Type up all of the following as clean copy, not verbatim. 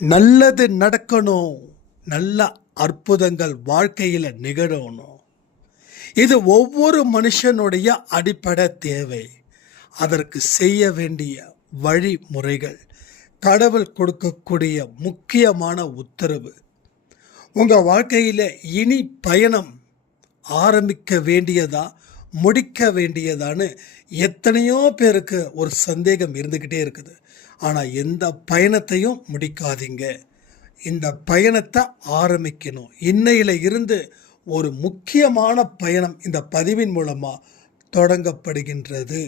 நல்லது நடக்கணும், நல்ல அற்புதங்கள் வாழ்க்கையில் நிகழணும். இது ஒவ்வொரு மனுஷனுடைய அடிப்படை தேவை. அதற்கு செய்ய வேண்டிய வழிமுறைகள் கடவுள் கொடுக்கக்கூடிய முக்கியமான உத்தரவு. உங்கள் வாழ்க்கையில் இனி பயணம் ஆரம்பிக்க வேண்டியதா முடிக்க வேண்டியதான்னு எத்தனையோ பேருக்கு ஒரு சந்தேகம் இருந்துக்கிட்டே இருக்குது. ஆனால் எந்த பயணத்தையும் முடிக்காதீங்க. இந்த பயணத்தை ஆரம்பிக்கணும். இன்னையில் இருந்து ஒரு முக்கியமான பயணம் இந்த பதிவின் மூலமாக தொடங்கப்படுகின்றது.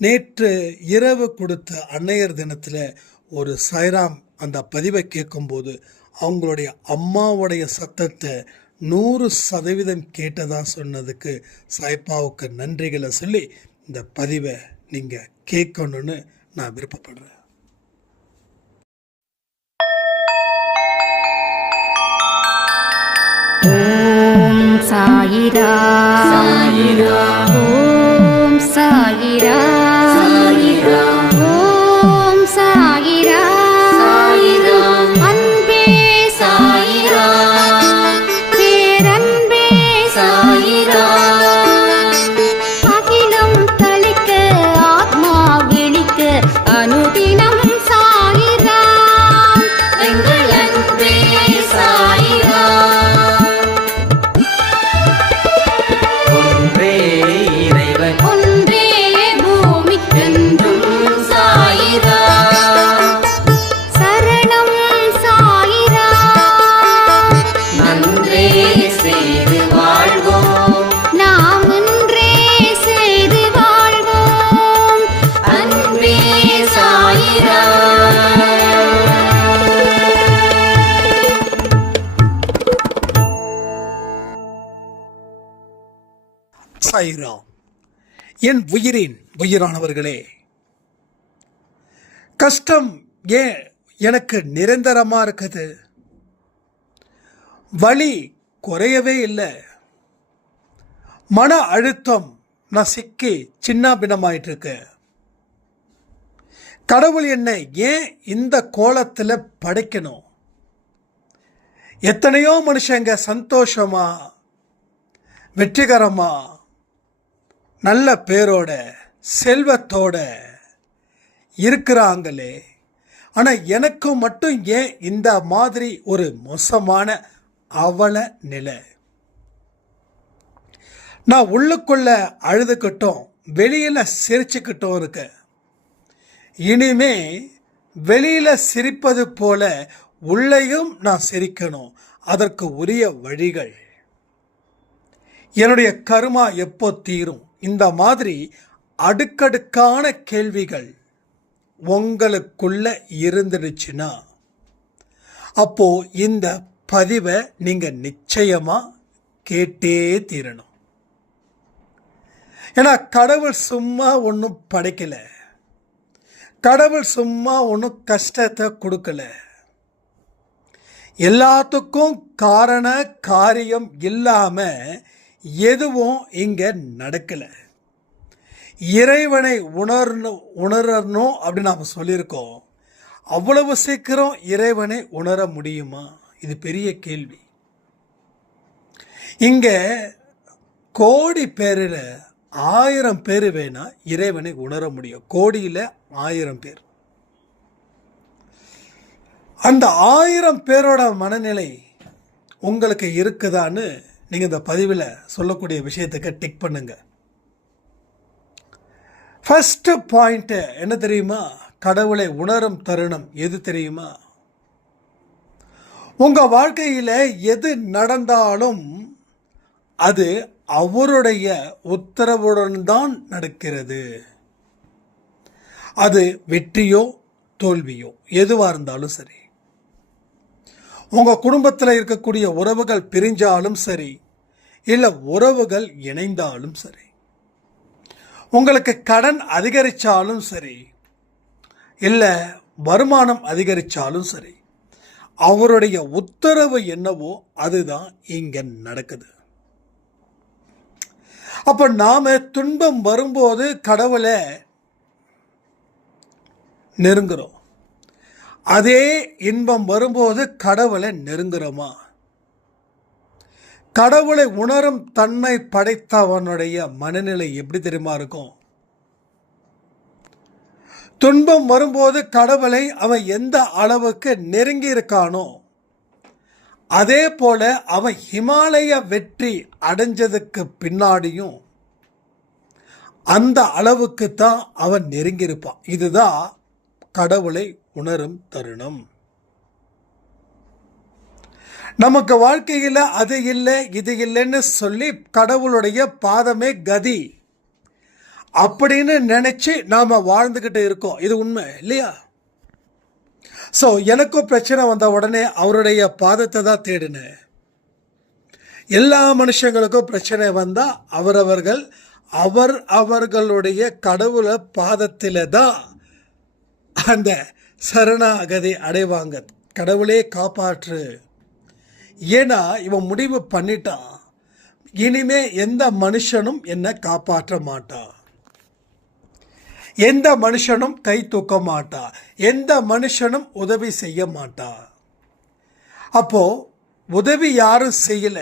நேற்று இரவு கொடுத்த அன்னையர் தினத்தில் ஒரு சாய்ராம் அந்த பதிவை கேட்கும்போது அவங்களுடைய அம்மாவுடைய சத்தத்தை 100% கேட்டதாக சொன்னதுக்கு சாய்பாவுக்கு நன்றிகளை சொல்லி இந்த பதிவை நீங்கள் கேட்கணுன்னு நான் விருப்பப்படுறேன். ஓம் சாயிரா சாயிரா, ஓம் சாயிரா சாயிரா, ஓம் சாயிரா சாயிரா, அன்பே சாயிரா, பேரன்பே சாயிரா, அகிலம் தளிக்க ஆத்மா விழிக்க அனுதினம் சாயிரா, எங்கள் அன்பே சாயிரா. ஒன்றே பூமிக்கென்றும் சாயிரா, சரணம் சாயிரா, நன்றே செய்து வாழ்வோம், நாம் ஒன்றே செய்து வாழ்வோம், அன்பே சாயிரா. சாய்ராம். என் உயிரின் உயிரானவர்களே, கஷ்டம் ஏன் எனக்கு நிரந்தரமாக இருக்குது? வலி குறையவே இல்லை. மன அழுத்தம் நான் சிக்கி சின்ன பின்னமாயிட்டு இருக்கு. கடவுள் என்னை ஏன் இந்த கோலத்தில் படைக்கணும்? எத்தனையோ மனுஷங்க சந்தோஷமா வெற்றிகரமா நல்ல பேரோட செல்வத்தோட இருக்கிறாங்களே, ஆனால் எனக்கு மட்டும் ஏன் இந்த மாதிரி ஒரு மோசமான அவல நிலை? நான் உள்ளுக்குள்ள அழுதுகிட்டோம், வெளியில் சிரிச்சுக்கிட்டோம் இருக்க. இனிமே வெளியில் சிரிப்பது போல உள்ளேயும் நான் சிரிக்கணும். அதற்கு உரிய வழிகள், என்னுடைய கர்மா எப்போ தீரும்? இந்த மாதிரி அடுக்கடுக்கான கேள்விகள் உங்களுக்குள்ள இருந்துடுச்சுன்னா அப்போ இந்த பதிவை நீங்கள் நிச்சயமாக கேட்டே தீரணும். ஏன்னா கடவுள் சும்மா ஒன்றும் படைக்கல, கடவுள் சும்மா ஒன்றும் கஷ்டத்தை கொடுக்கல. எல்லாத்துக்கும் காரண காரியம் இல்லாமல் எதுவும் இங்கே நடக்கலை. இறைவனை உணரணும் அப்படின்னு நாம் சொல்லியிருக்கோம். அவ்வளவு சீக்கிரம் இறைவனை உணர முடியுமா? இது பெரிய கேள்வி. இங்கே கோடி பேரில் 1000 பேர் வேணா இறைவனை உணர முடியும். கோடியில் 1000 பேர். அந்த 1000 பேரோட மனநிலை உங்களுக்கு இருக்குதான்னு நீங்கள் இந்த பதிவில் சொல்லக்கூடிய விஷயத்துக்கு டிக் பண்ணுங்க. ஃபர்ஸ்ட் பாயிண்ட் என்ன தெரியுமா? கடவுளை உணரும் தருணம் எது தெரியுமா? உங்கள் வாழ்க்கையில் எது நடந்தாலும் அது அவருடைய உத்தரவுடன் தான் நடக்கிறது. அது வெற்றியோ தோல்வியோ எதுவாக இருந்தாலும் சரி. உங்கள் குடும்பத்தில் இருக்கக்கூடிய உறவுகள் பிரிஞ்சாலும் சரி, இல்லை உறவுகள் இணைந்தாலும் சரி, உங்களுக்கு கடன் அதிகரித்தாலும் சரி, இல்லை வருமானம் அதிகரித்தாலும் சரி, அவருடைய உத்தரவு என்னவோ அதுதான் இங்கே நடக்குது. அப்போ நாம் துன்பம் வரும்போது கடவுளை நெருங்குறோம். அதே இன்பம் வரும்போது கடவுளை நெருங்குறோமா? கடவுளை உணரும் தன்மை படைத்தவனுடைய மனநிலை எப்படி தெரியுமா இருக்கும்? துன்பம் வரும்போது கடவுளை அவன் எந்த அளவுக்கு நெருங்கி இருக்கானோ அதே போல அவன் ஹிமாலய வெற்றி அடைஞ்சதுக்கு பின்னாடியும் அந்த அளவுக்கு தான் அவன் நெருங்கியிருப்பான். இதுதான் கடவுளை உணரும் தருணம். நமக்கு வாழ்க்கையில் அது இல்லை இது இல்லைன்னு சொல்லி கடவுளுடைய பாதமே கதி அப்படின்னு நினைச்சு நாம வாழ்ந்துகிட்டு இருக்கோம். இது உண்மை இல்லையா? ஸோ எனக்கும் பிரச்சனை வந்த உடனே அவருடைய பாதத்தை தான் தேடினேன். எல்லா மனுஷங்களுக்கும் பிரச்சனை வந்தால் அவர்களுடைய கடவுளை பாதத்தில் தான் அந்த சரணாகதி அடைவாங்க. கடவுளே காப்பாற்று. ஏன்னா இவன் முடிவு பண்ணிட்டான், இனிமே எந்த மனுஷனும் என்னை காப்பாற்ற மாட்டான், எந்த மனுஷனும் கை தூக்க மாட்டா, எந்த மனுஷனும் உதவி செய்ய மாட்டா. அப்போ உதவி யாரும் செய்யல,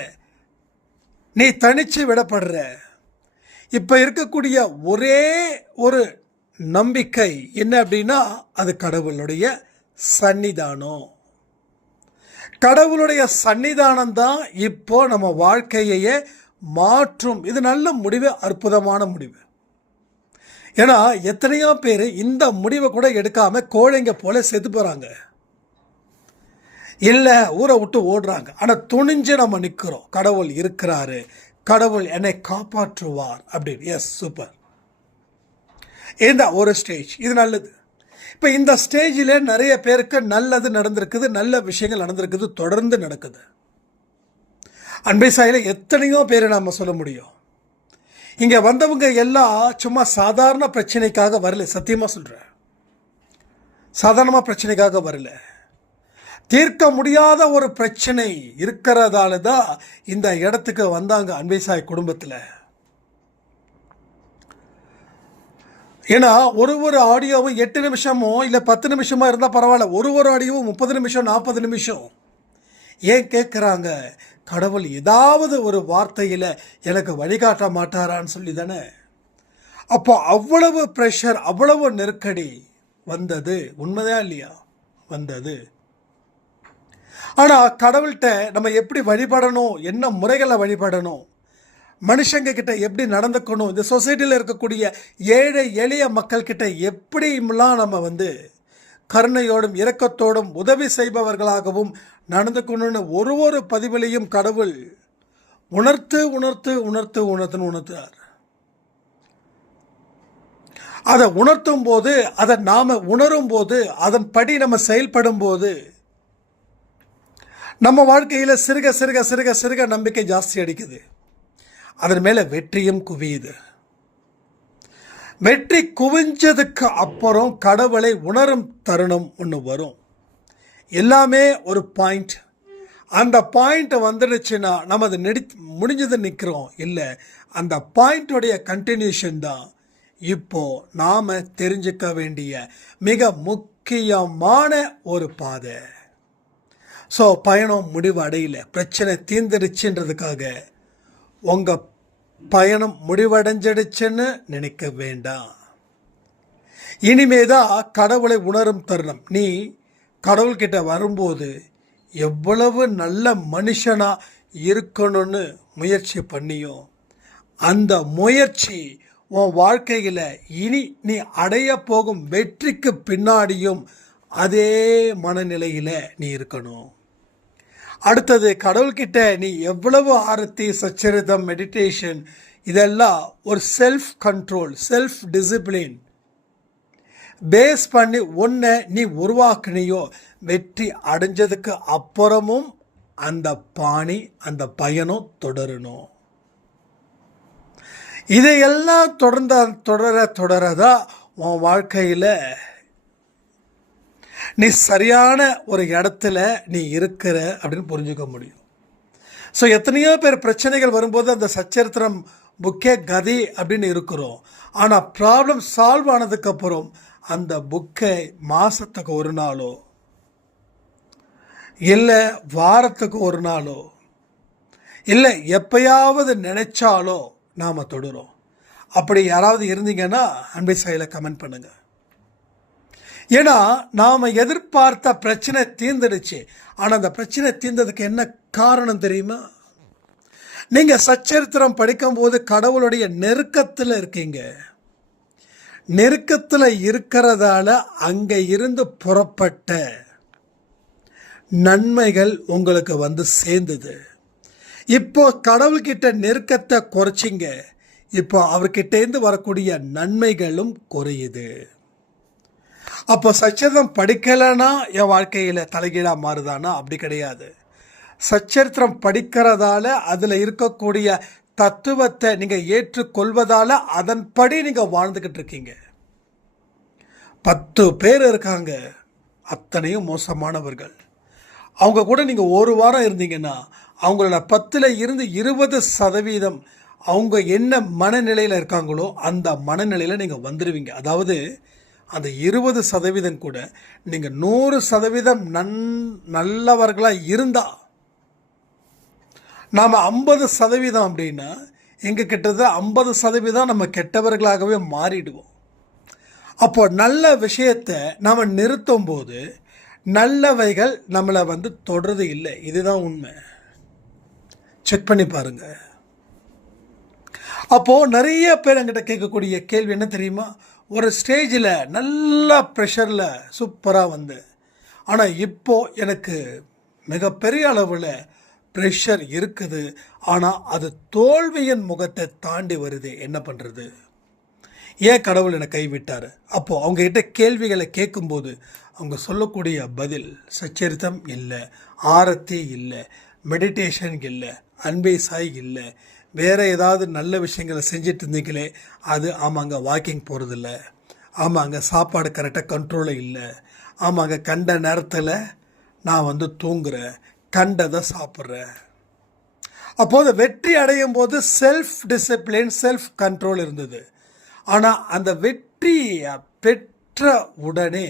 நீ தனிச்சு விடப்படுற. இப்ப இருக்கக்கூடிய ஒரே ஒரு நம்பிக்கை என்ன அப்படின்னா அது கடவுளுடைய சன்னிதானம். கடவுளுடைய சன்னிதானம் தான் இப்போ நம்ம வாழ்க்கையையே மாற்றும். இது நல்ல முடிவு, அற்புதமான முடிவு. ஏன்னா எத்தனையோ பேர் இந்த முடிவை கூட எடுக்காம கோழைங்க போல செத்து போறாங்க, இல்லை ஊரை விட்டு ஓடுறாங்க. ஆனால் துணிஞ்சு நம்ம நிற்கிறோம், கடவுள் இருக்கிறாரு, கடவுள் என்னை காப்பாற்றுவார் அப்படின்னு. Yes, super. இந்த ஒரு ஸ்டேஜ் இது நல்லது. இப்போ இந்த ஸ்டேஜில் நிறைய பேருக்கு நல்லது நடந்திருக்குது, நல்ல விஷயங்கள் நடந்திருக்குது, தொடர்ந்து நடக்குது. அன்பை சாயில எத்தனையோ பேரை நாம் சொல்ல முடியும். இங்கே வந்தவங்க எல்லாம் சும்மா சாதாரண பிரச்சனைக்காக வரல, சத்தியமாக சொல்கிறேன். சாதாரணமாக பிரச்சனைக்காக வரல, தீர்க்க முடியாத ஒரு பிரச்சனை இருக்கிறதால தான் இந்த இடத்துக்கு வந்தாங்க அன்பை சாய் குடும்பத்தில். ஏன்னா ஒரு ஆடியோவும் 8 நிமிஷமோ இல்லை 10 நிமிஷமோ இருந்தால் பரவாயில்ல, ஒரு ஆடியோவும் 30 நிமிஷம் 40 நிமிஷம் ஏன் கேட்குறாங்க? கடவுள் ஏதாவது ஒரு வார்த்தையில் எனக்கு வழிகாட்ட மாட்டாரான்னு சொல்லி தானே. அப்போ அவ்வளவு ப்ரெஷர், அவ்வளவு நெருக்கடி வந்தது. உண்மைதான் இல்லையா? வந்தது. ஆனால் கடவுள்கிட்ட நம்ம எப்படி வழிபடணும், என்ன முறைகளை வழிபடணும், மனுஷங்க கிட்ட எப்படி நடந்துக்கணும், இந்த சொசைட்டியில் இருக்கக்கூடிய ஏழை எளிய மக்கள்கிட்ட எப்படிலாம் நம்ம கருணையோடும் இரக்கத்தோடும் உதவி செய்பவர்களாகவும் நடந்துக்கணும்னு ஒரு பதிவிலையும் கடவுள் உணர்த்துறார். அதை உணர்த்தும் போது, அதை நாம உணரும் போது, அதன்படி நம்ம செயல்படும் போது நம்ம வாழ்க்கையில் சிறுக சிறுக சிறுக சிறுக நம்பிக்கை ஜாஸ்தி அடிக்குது. அதன் மேலே வெற்றியும் குவியுது. வெற்றி குவிஞ்சதுக்கு அப்புறம் கடவுளை உணரும் தருணம் ஒன்று வரும். எல்லாமே ஒரு பாயிண்ட். அந்த பாயிண்ட் வந்துடுச்சுன்னா நம்ம அதை முடிஞ்சது நிற்கிறோம். இல்லை, அந்த பாயிண்டோடைய கண்டினியூஷன் தான் இப்போ நாம் தெரிஞ்சுக்க வேண்டிய மிக முக்கியமான ஒரு பாதை. ஸோ பயணம் முடிவு அடையல, பிரச்சனை தீர்ந்துடுச்சுன்றதுக்காக உங்கள் பயணம் முடிவடைஞ்சிடுச்சுன்னு நினைக்க வேண்டாம். இனிமேதான் கடவுளை உணரும் தருணம். நீ கடவுள்கிட்ட வரும்போது எவ்வளவு நல்ல மனுஷனாக இருக்கணும்னு முயற்சி பண்ணியோ அந்த முயற்சி உன் வாழ்க்கையில் இனி நீ அடைய போகும் வெற்றிக்கு பின்னாடியும் அதே மனநிலையில் நீ இருக்கணும். அடுத்தது, கடவுள்கிட்ட நீ எவ்வளவு ஆரத்தி, சச்சரிதம், மெடிடேஷன் இதெல்லாம் ஒரு self control, self discipline base பண்ணி ஒன்றை நீ உருவாக்குனியோ, வெற்றி அடைஞ்சதுக்கு அப்புறமும் அந்த பாணி, அந்த பயணம் தொடரணும். இதையெல்லாம் தொடரதான் உன் வாழ்க்கையில் நீ சரியான ஒரு இடத்துல நீ இருக்கிற அப்படின்னு புரிஞ்சுக்க முடியும். ஸோ எத்தனையோ பேர் பிரச்சனைகள் வரும்போது அந்த சச்சரித்திரம் புக்கே கதி அப்படின்னு இருக்கிறோம். ஆனால் ப்ராப்ளம் சால்வ் ஆனதுக்கப்புறம் அந்த புக்கை மாதத்துக்கு ஒரு நாளோ இல்லை வாரத்துக்கு ஒரு நாளோ, இல்லை எப்பயாவது நினைச்சாலோ நாம் தொடுறோம். அப்படி யாராவது இருந்தீங்கன்னா அன்பை சாயில கமெண்ட் பண்ணுங்க. ஏன்னா நாம் எதிர்பார்த்த பிரச்சனை தீர்ந்துடுச்சு. ஆனால் அந்த பிரச்சனை தீர்ந்ததுக்கு என்ன காரணம் தெரியுமா? நீங்கள் சச்சரித்திரம் படிக்கும்போது கடவுளுடைய நெருக்கத்தில் இருக்கீங்க. நெருக்கத்தில் இருக்கிறதால அங்கே இருந்து புறப்பட்ட நன்மைகள் உங்களுக்கு வந்து சேர்ந்தது. இப்போ கடவுள்கிட்ட நெருக்கத்தை குறைச்சிங்க, இப்போ அவர்கிட்டேருந்து வரக்கூடிய நன்மைகளும் குறையுது. அப்போ சச்சரித்திரம் படிக்கலைன்னா என் வாழ்க்கையில் தலைகீழாக மாறுதானா? அப்படி கிடையாது. சச்சரித்திரம் படிக்கிறதால அதில் இருக்கக்கூடிய தத்துவத்தை நீங்கள் ஏற்றுக்கொள்வதால் அதன்படி நீங்கள் வாழ்ந்துக்கிட்டு இருக்கீங்க. 10 பேர் இருக்காங்க, அத்தனையும் மோசமானவர்கள். அவங்க கூட நீங்கள் ஒரு வாரம் இருந்தீங்கன்னா அவங்களோட 10ல் இருந்து 20% அவங்க என்ன மனநிலையில் இருக்காங்களோ அந்த மனநிலையில் நீங்கள் வந்துடுவீங்க. அதாவது அந்த 20% கூட நீங்கள் 100% நல்லவர்களாக இருந்தால், நாம் 50% அப்படின்னா எங்கள் கிட்டது 50% நம்ம கெட்டவர்களாகவே மாறிடுவோம். அப்போ நல்ல விஷயத்தை நாம் நிறுத்தும் போது நல்லவைகள் நம்மளை வந்து தொடர்றது இல்லை. இதுதான் உண்மை. செக் பண்ணி பாருங்க. அப்போது நிறைய பேர் என்கிட்ட கேட்கக்கூடிய கேள்வி என்ன தெரியுமா? ஒரு ஸ்டேஜில் நல்ல ப்ரெஷரில் சூப்பராக வந்து, ஆனால் இப்போது எனக்கு மிகப்பெரிய அளவில் ப்ரெஷர் இருக்குது, ஆனால் அது தோல்வியின் முகத்தை தாண்டி வருது, என்ன பண்ணுறது? ஏன் கடவுள் என்னை கைவிட்டார்? அப்போது அவங்ககிட்ட கேள்விகளை கேட்கும்போது அவங்க சொல்லக்கூடிய பதில் சச்சரித்தம் இல்லை, ஆரத்தி இல்லை, மெடிடேஷன் இல்லை, அன்பே சாய் இல்லை, வேறு ஏதாவது நல்ல விஷயங்களை செஞ்சிட்டு இருந்தீங்களே அது, ஆமாங்க வாக்கிங் போகிறதில்ல, ஆமாங்க சாப்பாடு கரெக்டாக கண்ட்ரோலில் இல்லை, ஆமாங்க கண்ட நேரத்தில் நான் வந்து தூங்குறேன், கண்டதை சாப்பிட்றேன். அப்போது வெற்றி அடையும் போது செல்ஃப் டிசிப்ளின், செல்ஃப் கண்ட்ரோல் இருந்தது. ஆனால் அந்த வெற்றி பெற்ற உடனே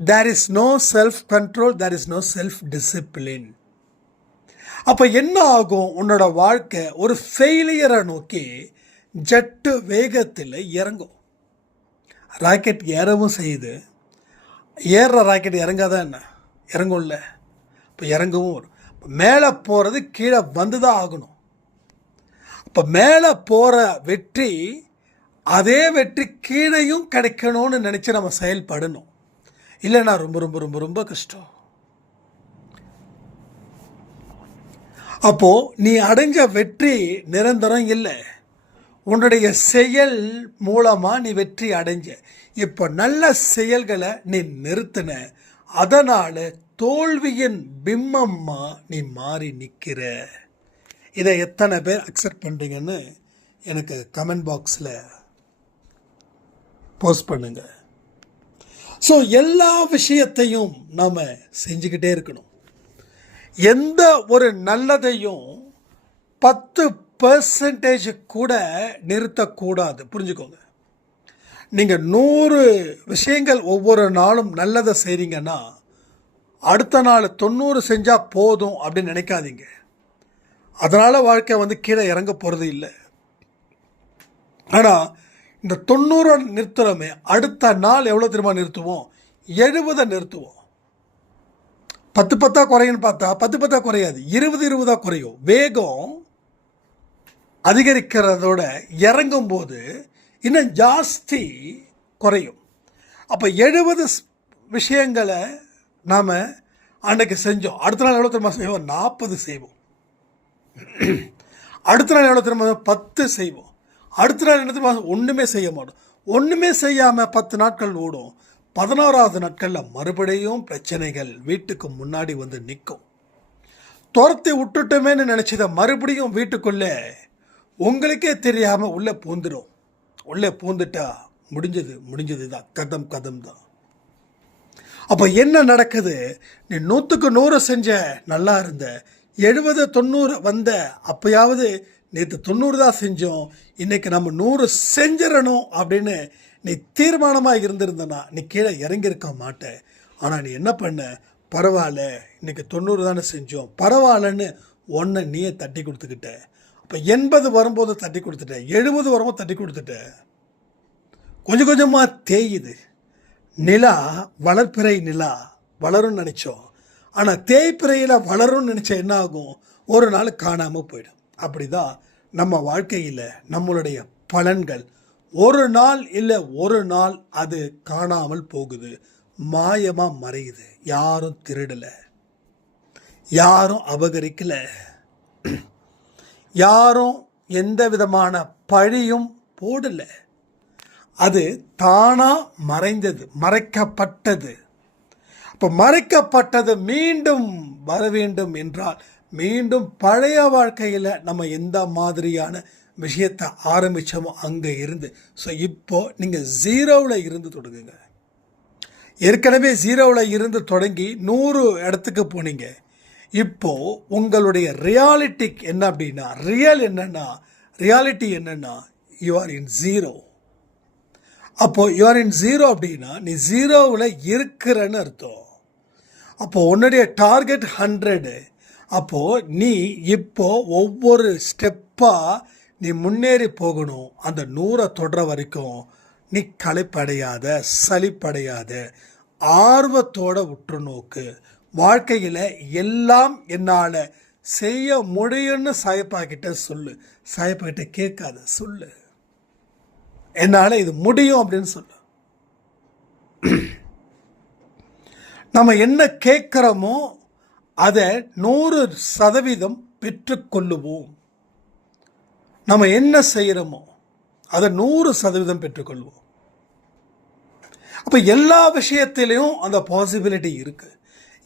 there is no self control, there is no self discipline. அப்போ என்ன ஆகும்? உன்னோட வாழ்க்கை ஒரு ஃபெயிலியரை நோக்கி ஜெட்டு வேகத்தில் இறங்கும். ராக்கெட் ஏறவும் செய்யுது, ஏறுற ராக்கெட் இறங்காதான் என்ன? இறங்கும்ல. இப்போ இறங்கவும் வரும். மேலே போகிறது கீழே வந்து தான் ஆகணும். இப்போ மேலே போகிற வெற்றி, அதே வெற்றி கீழேயும் கிடைக்கணும்னு நினச்சி நம்ம செயல்படணும். இல்லைன்னா ரொம்ப ரொம்ப ரொம்ப ரொம்ப கஷ்டம். அப்போது நீ அடைஞ்ச வெற்றி நிரந்தரம் இல்லை. உன்னுடைய செயல் மூலமாக நீ வெற்றி அடைஞ்ச. இப்போ நல்ல செயல்களை நீ நிறுத்தின, அதனால் தோல்வியின் பிம்பமாக நீ மாறி நிற்கிற. இதை எத்தனை பேர் அக்செப்ட் பண்ணுறீங்கன்னு எனக்கு கமெண்ட் பாக்ஸில் போஸ்ட் பண்ணுங்க. ஸோ எல்லா விஷயத்தையும் நாம் செஞ்சுக்கிட்டே இருக்கணும். எந்த ஒரு நல்லதையும் 10% கூட நிறுத்தக்கூடாது. புரிஞ்சுக்கோங்க. நீங்கள் 100 விஷயங்கள் ஒவ்வொரு நாளும் நல்லதை செய்கிறீங்கன்னா அடுத்த நாள் 90 செஞ்சால் போதும் அப்படின்னு நினைக்காதீங்க. அதனால் வாழ்க்கை வந்து கீழே இறங்க போகிறது இல்லை. ஆனால் இந்த 90 நிறுத்துறோமே, அடுத்த நாள் எவ்வளோ திரும்ப நிறுத்துவோம்? 70 நிறுத்துவோம். 10 குறையுன்னு பார்த்தா 10 குறையாது, 20 குறையும். வேகம் அதிகரிக்கிறதோட இறங்கும்போது இன்னும் ஜாஸ்தி குறையும். அப்போ 70 விஷயங்களை நாம் அன்றைக்கு செஞ்சோம். அடுத்த நாள் எவ்வளோ திரும்ப செய்வோம்? 40 செய்வோம். அடுத்த நாள் எவ்வளோ திரும்ப? 10 செய்வோம். அடுத்த நாள் என்ன திரும்ப? ஒன்றுமே செய்ய மாட்டோம். ஒன்றுமே செய்யாமல் 10 நாட்கள் ஓடும். 11ஆவது நாட்களில் மறுபடியும் பிரச்சனைகள் வீட்டுக்கு முன்னாடி வந்து நிற்கும். துரத்தி விட்டுட்டோமேன்னு நினச்சதை மறுபடியும் வீட்டுக்குள்ளே உங்களுக்கே தெரியாமல் உள்ளே பூந்துடும். உள்ளே பூந்துட்டா முடிஞ்சது தான், கதம் தான். அப்போ என்ன நடக்குது? நீ 100க்கு 100 செஞ்ச, நல்லா இருந்த, 70 90 வந்த, அப்போயாவது நேற்று 90 தான் செஞ்சோம், இன்றைக்கி நம்ம 100 செஞ்சிடணும் அப்படின்னு நீ தீர்மானமாக இருந்திருந்தனா நீ கீழே இறங்கியிருக்க மாட்டேன். ஆனால் நீ என்ன பண்ண? பரவாயில்ல, இன்றைக்கி 90 தானே செஞ்சோம், பரவாயில்லன்னு ஒன்றை நீயே தட்டி கொடுத்துக்கிட்ட. இப்போ 80 வரும்போது தட்டி கொடுத்துட்ட, 70 வரும்போது தட்டி கொடுத்துட்ட. கொஞ்சம் கொஞ்சமாக தேயுது. நிலா, வளர்ப்பிறை நிலா வளரும்னு நினச்சோம். ஆனால் தேய்ப்பிறையில் வளரும்னு நினச்சா என்ன ஆகும்? ஒரு நாள் காணாமல் போயிடும். அப்படி தான் நம்ம வாழ்க்கையில் நம்மளுடைய பலன்கள் ஒரு நாள் இல்லை ஒரு நாள் அது காணாமல் போகுது, மாயமாக மறையுது. யாரும் திருடலை, யாரும் அபகரிக்கலை, யாரும் எந்த விதமான பழியும் போடலை. அது தானாக மறைந்தது, மறைக்கப்பட்டது. இப்போ மறைக்கப்பட்டது மீண்டும் வர வேண்டும் என்றால் மீண்டும் பழைய வாழ்க்கையில் நம்ம எந்த மாதிரியான விஷயத்தை ஆரம்பித்தோமோ அங்கே இருந்து. ஸோ இப்போது நீங்கள் 0ல் இருந்து தொடங்குங்க. ஏற்கனவே 0ல் இருந்து தொடங்கி 100 இடத்துக்கு போனீங்க. இப்போது உங்களுடைய ரியாலிட்டி என்ன அப்படின்னா, ரியாலிட்டி என்னென்னா யூ ஆர் இன் 0. அப்போது யூ ஆர் இன் 0 அப்படின்னா நீ 0ல் இருக்கிறன்னு அர்த்தம். அப்போது உன்னுடைய டார்கெட் 100. அப்போது நீ இப்போது ஒவ்வொரு ஸ்டெப்பாக நீ முன்னேறி போகணும். அந்த 100 தொடுற வரைக்கும் நீ களைப்படையாத, சலிப்படையாத, ஆர்வத்தோடு உற்று நோக்கு. வாழ்க்கையில் எல்லாம் என்னால் செய்ய முடியும்னு சாயப்பாக்கிட்ட சொல்லு. சாயப்பாக்கிட்ட கேட்காத, சொல்லு என்னால் இது முடியும் அப்படின்னு சொல்லு. நம்ம என்ன கேட்குறோமோ அதை 100% பெற்றுக்கொள்ளுவோம். நம்ம என்ன செய்கிறோமோ அதை 100% பெற்றுக்கொள்வோம். அப்போ எல்லா விஷயத்திலையும் அந்த பாசிபிலிட்டி இருக்குது.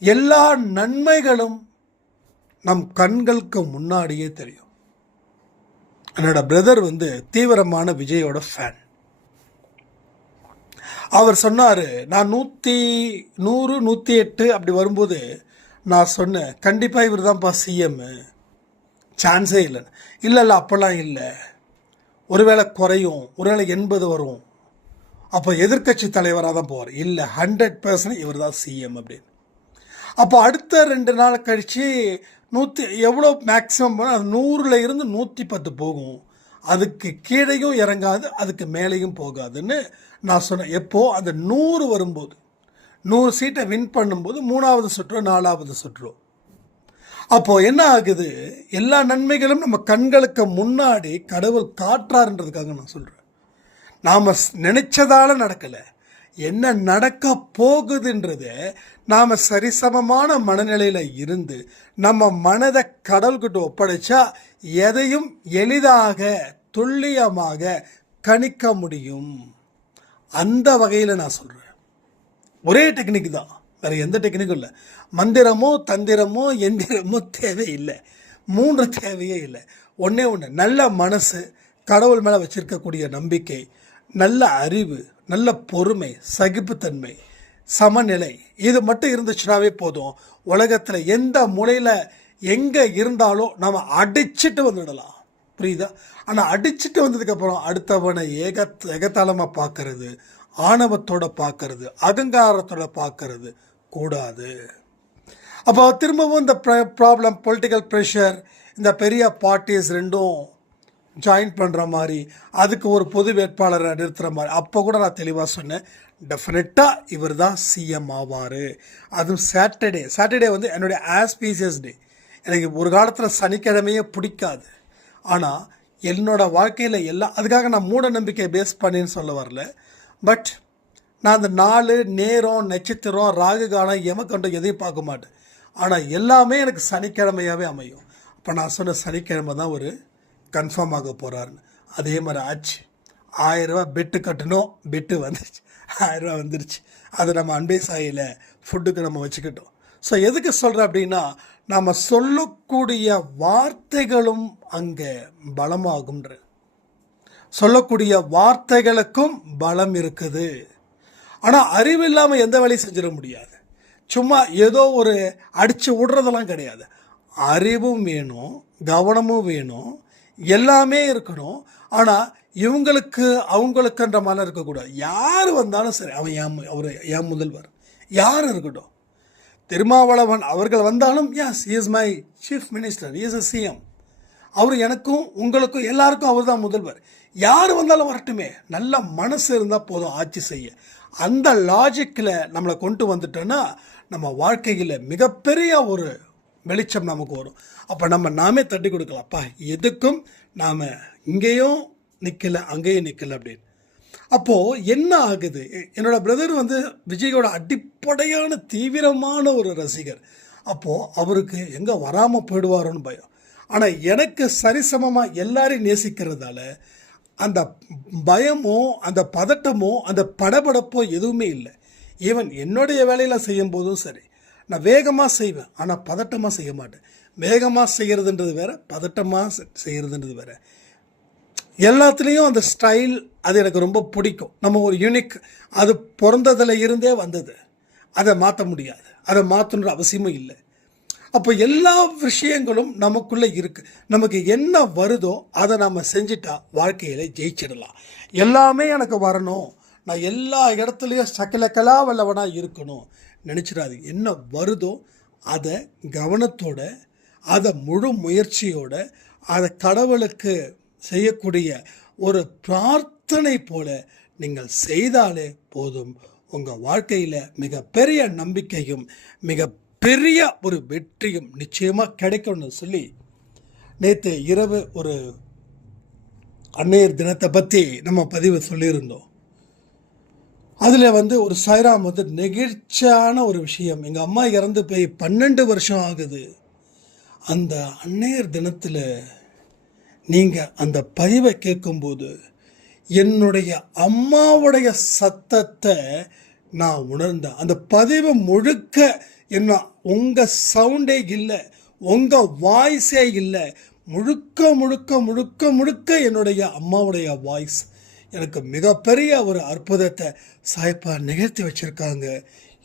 எல்லா நன்மைகளும் நம் கண்களுக்கு முன்னாடியே தெரியும். என்னோட பிரதர் தீவிரமான விஜயோட ஃபேன். அவர் சொன்னார், நான் 100, 108 அப்படி வரும்போது நான் சொன்னேன், கண்டிப்பாக இவர் தான்ப்பா சிஎம், சான்ஸே இல்லைன்னு. இல்லை அப்போல்லாம் இல்லை, ஒருவேளை குறையும், ஒருவேளை 80 வரும், அப்போ எதிர்க்கட்சி தலைவராக தான் போவார். இல்லை, 100% இவர் தான் சிஎம் அப்படின்னு. அப்போ அடுத்த 2 நாள் கழித்து 100 எவ்வளோ மேக்ஸிமம் போனால் அது 100ல் இருந்து 110 போகும். அதுக்கு கீழேயும் இறங்காது, அதுக்கு மேலேயும் போகாதுன்னு நான் சொன்னேன். எப்போது அந்த 100 வரும்போது, 100 சீட்டை வின் பண்ணும்போது 3வது சுற்றோ 4வது சுற்றோ, அப்போது என்ன ஆகுது? எல்லா நன்மைகளும் நம்ம கண்களுக்கு முன்னாடி கடவுள் காட்டுறாருன்றதுக்காக நான் சொல்கிறேன். நாம் நினைச்சதால நடக்கலை, என்ன நடக்க போகுதுன்றது நாம் சரிசமமான மனநிலையில் இருந்து நம்ம மனதை கடவுள்கிட்ட ஒப்படைச்சா எதையும் எளிதாக துல்லியமாக கணிக்க முடியும். அந்த வகையில் நான் சொல்கிறேன். ஒரே டெக்னிக் தான், வேறு எந்த டெக்னிக்கும் இல்லை. மந்திரமோ தந்திரமோ எந்திரமோ தேவையில்லை, 3 தேவையே இல்லை. ஒன்றே ஒன்று, நல்ல மனசு, கடவுள் மேலே வச்சுருக்கக்கூடிய நம்பிக்கை, நல்ல அறிவு, நல்ல பொறுமை, சகிப்புத்தன்மை, சமநிலை, இது மட்டும் இருந்துச்சுனாவே போதும். உலகத்தில் எந்த மூலையில் எங்கே இருந்தாலும் நம்ம அடிச்சுட்டு வந்துடலாம். புரியுதா? ஆனால் அடிச்சுட்டு வந்ததுக்கப்புறம் அடுத்தவனை எகத்தாளமாக பார்க்கறது, ஆணவத்தோடு பார்க்கறது, அகங்காரத்தோடு பார்க்கறது கூடாது. அப்போ திரும்பவும் இந்த ப்ராப்ளம், பொலிட்டிக்கல் ப்ரெஷர், இந்த பெரிய பார்ட்டிஸ் ரெண்டும் ஜாயின் பண்ணுற மாதிரி, அதுக்கு ஒரு பொது வேட்பாளரை நிறுத்துகிற மாதிரி. அப்போ கூட நான் தெளிவாக சொன்னேன், டெஃபினட்டாக இவர் தான் சிஎம் ஆவார். அதுவும் சாட்டர்டே என்னுடைய ஆஸ்பீசியஸ் டே. எனக்கு ஒரு காலத்தில் சனிக்கிழமையே பிடிக்காது. ஆனால் என்னோடய வாழ்க்கையில் அதுக்காக நான் மூட நம்பிக்கை பேஸ் பண்ணின்னு சொல்ல வரல. பட் நான் அந்த நாள், நேரம், நட்சத்திரம், ராகு காலம், எமக்கண்டம் எதையும் பார்க்க மாட்டேன். ஆனால் எல்லாமே எனக்கு சனிக்கிழமையாகவே அமையும். அப்போ நான் சொன்ன சனிக்கிழமை தான் ஒரு கன்ஃபார்ம் ஆக போகிறாருன்னு. அதே மாதிரி ஆச்சு. 1000 ரூபா பெட்டு கட்டணும், பெட்டு வந்துருச்சு, 1000 ரூபா வந்துருச்சு. அது நம்ம அன்பே சாயில் ஃபுட்டுக்கு நம்ம வச்சுக்கிட்டோம். ஸோ எதுக்கு சொல்கிறேன் அப்படின்னா, நாம் சொல்லக்கூடிய வார்த்தைகளும் அங்கே பலமாகும்ன்ற, சொல்லக்கூடிய வார்த்தைகளுக்கும் பலம் இருக்குது. ஆனால் அறிவு இல்லாமல் எந்த வேலையும் செஞ்சிட முடியாது. சும்மா ஏதோ ஒரு அடித்து விடுறதெல்லாம் கிடையாது. அறிவும் வேணும், கவனமும் வேணும், எல்லாமே இருக்கணும். ஆனால் இவங்களுக்கு அவங்களுக்குன்ற மாதிரி இருக்கக்கூடாது. யார் வந்தாலும் சரி, அவர் என் முதல்வர், யார் இருக்கட்டும், திருமாவளவன் அவர்கள் வந்தாலும் yes is my chief minister, is a CM. அவர் எனக்கும் உங்களுக்கும் எல்லாருக்கும் அவர் தான் முதல்வர். யார் வந்தாலும் வரட்டுமே, நல்ல மனசு இருந்தால் போதும் ஆட்சி செய்ய. அந்த லாஜிக்கில் நம்மளை கொண்டு வந்துட்டோன்னா நம்ம வாழ்க்கையில் மிகப்பெரிய ஒரு வெளிச்சம் நமக்கு வரும். அப்போ நாமே தட்டி கொடுக்கலாம்ப்பா, எதுக்கும் நாம் இங்கேயும் நிற்கலை அங்கேயும் நிற்கலை அப்படின்னு. அப்போது என்ன ஆகுது, என்னோடய பிரதர் வந்து விஜயோட அடிப்படையான தீவிரமான ஒரு ரசிகர். அப்போது அவருக்கு எங்கே வராமல் போயிடுவாரோன்னு பயம். ஆனால் எனக்கு சரிசமமாக எல்லாரையும் நேசிக்கிறதால அந்த பயமோ அந்த பதட்டமோ அந்த படபடப்போ எதுவுமே இல்லை. ஈவன் என்னுடைய வேலையில் செய்யும் போதும் சரி, நான் வேகமாக செய்வேன், ஆனால் பதட்டமாக செய்ய மாட்டேன். வேகமாக செய்கிறதுன்றது வேறு, பதட்டமாக செய்கிறதுன்றது வேறு. எல்லாத்துலேயும் அந்த ஸ்டைல் அது எனக்கு ரொம்ப பிடிக்கும். நம்ம ஒரு யூனிக், அது பிறந்ததில் இருந்தே வந்தது, அதை மாற்ற முடியாது, அதை மாற்றணுன்ற அவசியமும் இல்லை. அப்போ எல்லா விஷயங்களும் நமக்குள்ளே இருக்குது. நமக்கு என்ன வருதோ அதை நம்ம செஞ்சிட்டா வாழ்க்கையில் ஜெயிச்சிடலாம். எல்லாமே எனக்கு வரணும், நான் எல்லா இடத்துலையும் சக்கலக்கலா வல்லவனாக இருக்கணும் நினச்சிடாது. என்ன வருதோ அதை கவனத்தோட, அதை முழு முயற்சியோட, அதை கடவுளுக்கு செய்யக்கூடிய ஒரு பிரார்த்தனை போல நீங்கள் செய்தாலே போதும். உங்கள் வாழ்க்கையில் மிகப்பெரிய நம்பிக்கையும் மிகப்பெரிய ஒரு வெற்றியும் நிச்சயமாக கிடைக்கும்னு சொல்லி நேற்று இரவு ஒரு அன்னையர் தினத்தை பற்றி நம்ம பதிவு சொல்லியிருந்தோம். அதில் வந்து ஒரு சாய்ராம் வந்து நெகிழ்ச்சியான ஒரு விஷயம். எங்கள் அம்மா இறந்து போய் 12 வருஷம் ஆகுது. அந்த அன்னையர் தினத்தில் நீங்கள் அந்த பதிவை கேட்கும்போது என்னுடைய அம்மாவுடைய சத்தத்தை நான் உணர்ந்தேன். அந்த பதிவு முழுக்க என்ன, உங்கள் சவுண்டே இல்லை, உங்கள் வாய்ஸே இல்லை, முழுக்க முழுக்க முழுக்க முழுக்க என்னுடைய அம்மாவுடைய வாய்ஸ். எனக்கு மிகப்பெரிய ஒரு அற்புதத்தை சாய்ப்பா நிகழ்த்தி வச்சுருக்காங்க.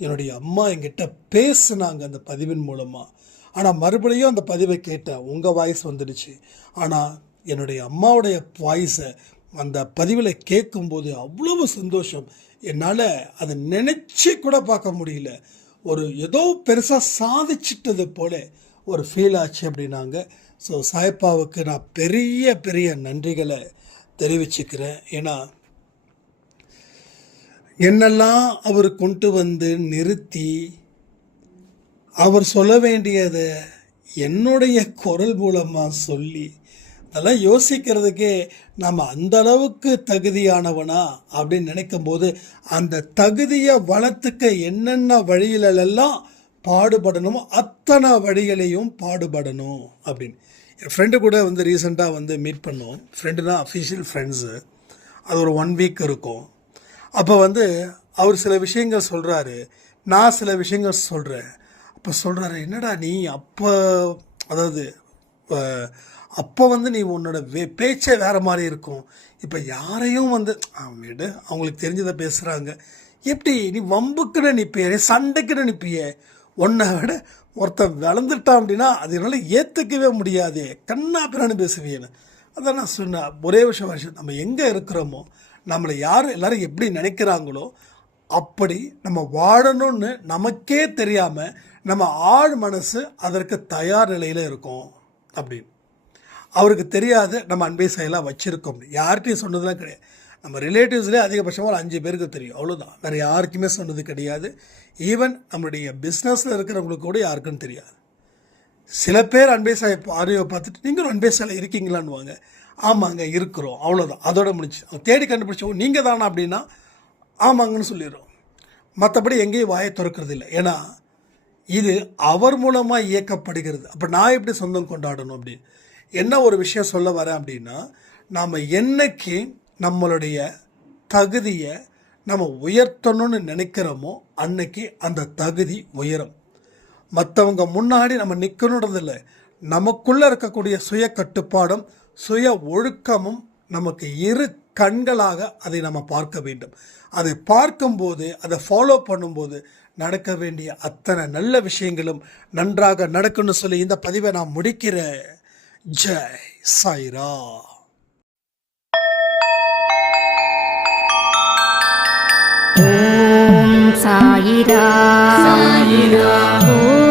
என்னுடைய அம்மா என்கிட்ட பேசுனாங்க அந்த பதிவின் மூலமாக. ஆனால் மறுபடியும் அந்த பதிவை கேட்டேன், உங்கள் வாய்ஸ் வந்துடுச்சு. ஆனால் என்னுடைய அம்மாவுடைய வாய்ஸை அந்த பதிவில் கேட்கும்போது அவ்வளவு சந்தோஷம். என்னால் அதை நினச்சி கூட பார்க்க முடியல. ஒரு ஏதோ பெருசாக சாதிச்சிட்டது போல ஒரு ஃபீல் ஆச்சு அப்படின்னாங்க. ஸோ சாய்ப்பாவுக்கு நான் பெரிய பெரிய நன்றிகளை தெரிவிச்சுக்கிறேன். ஏன்னா என்னெல்லாம் அவர் கொண்டு வந்து நிறுத்தி அவர் சொல்ல வேண்டியதை என்னுடைய குரல் மூலமாக சொல்லி, அதெல்லாம் யோசிக்கிறதுக்கே நம்ம அந்த அளவுக்கு தகுதியானவனா அப்படின்னு நினைக்கும் போது அந்த தகுதியை வளர்த்துக்க என்னென்ன வழிகளெல்லாம் பாடுபடணுமோ அத்தனை வழிகளையும் பாடுபடணும் அப்படின்னு. என் ஃப்ரெண்டு கூட வந்து ரீசெண்டாக வந்து மீட் பண்ணோம். ஃப்ரெண்டுனா அஃபிஷியல் ஃப்ரெண்ட்ஸு. அது ஒரு 1 வீக் இருக்கும். அப்போ வந்து அவர் சில விஷயங்கள் சொல்கிறாரு, நான் சில விஷயங்கள் சொல்கிறேன். அப்போ சொல்கிறாரு, என்னடா நீ அப்போ, அதாவது அப்போ வந்து நீ உன்னோட பேச்சே வேறு மாதிரி இருக்கும், இப்போ யாரையும் வந்து விடு, அவங்களுக்கு தெரிஞ்சதை பேசுகிறாங்க, எப்படி நீ வம்புக்குன்னு நிற்பிய, சண்டைக்குன்னு நிற்பிய, உன்னை விட ஒருத்தன் வளர்ந்துட்டான் அப்படின்னா அது என்னால் ஏற்றுக்கவே முடியாது, கண்ணா பின்னான்னு பேசுவியேன்னு. அதான் நான் சொன்னேன், ஒரே விஷயம், நம்ம எங்கே இருக்கிறோமோ, நம்மளை யார் எல்லோரும் எப்படி நினைக்கிறாங்களோ அப்படி நம்ம வாழணும்னு நமக்கே தெரியாமல் நம்ம ஆழ் மனசு அதற்கு தயார் நிலையில் இருக்கும் அப்படின்னு. அவருக்கு தெரியாது நம்ம அன்பை செயலாக வச்சுருக்கோம். யார்கிட்டையும் சொன்னதுலாம் கிடையாது. நம்ம ரிலேட்டிவ்ஸ்லேயே அதிகபட்சமாக ஒரு 5 பேருக்கு தெரியும், அவ்வளோதான். வேறு யாருக்குமே சொன்னது கிடையாது. ஈவன் நம்மளுடைய பிஸ்னஸில் இருக்கிறவங்களுக்கு கூட யாருக்குன்னு தெரியாது. சில பேர் அன்பை ஆடியோ பார்த்துட்டு நீங்களும் அன்பை செயலை இருக்கீங்களான்னுவாங்க. ஆமாங்க இருக்கிறோம், அவ்வளோதான், அதோட முடிச்சு. அவங்க தேடி கண்டுபிடிச்சோம் நீங்கள் தானா அப்படின்னா ஆமாங்கன்னு சொல்லிடுறோம். மற்றபடி எங்கேயும் வாயை திறக்கிறது இல்லை. ஏன்னா இது அவர் மூலமாக இயக்கப்படுகிறது. அப்போ நான் எப்படி சொந்தம் கொண்டாடணும் அப்படின்னு என்ன ஒரு விஷயம் சொல்ல வரேன் அப்படின்னா, நாம் என்னைக்கு நம்மளுடைய தகுதியை நம்ம உயர்த்தணும்னு நினைக்கிறோமோ அன்னைக்கு அந்த தகுதி உயரும். மற்றவங்க முன்னாடி நம்ம நிற்கணுன்றதில்லை, நமக்குள்ளே இருக்கக்கூடிய சுய கட்டுப்பாடும் சுய ஒழுக்கமும் நமக்கு இரு கண்களாக அதை நம்ம பார்க்க வேண்டும். அதை பார்க்கும்போது, அதை ஃபாலோ பண்ணும்போது நடக்க வேண்டிய அத்தனை நல்ல விஷயங்களும் நன்றாக நடக்கும்னு சொல்லி இந்த பதிவை நான் முடிக்கிறேன். ஜெய் சாய்ரா. ஓம் சாயிரா சாயிரா ஓம்